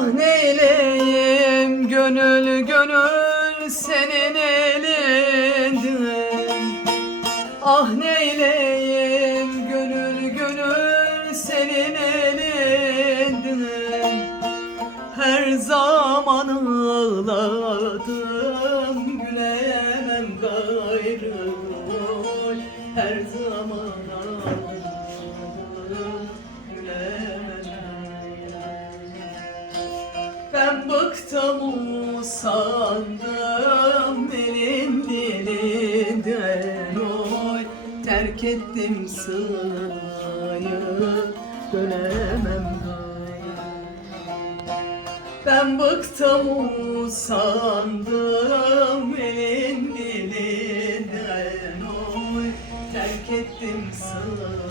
Ah neyleyim gönül gönül senin elinden Ah neyleyim gönül gönül senin elinden Her zaman ağladım gülemem gayrı. Her zaman ağladım gülemem ben bıktım usandım elin dilinden oy. Terk ettim sırayı dönemem Ben bıktım usandım elin dilinden oy. Terk ettim sırayı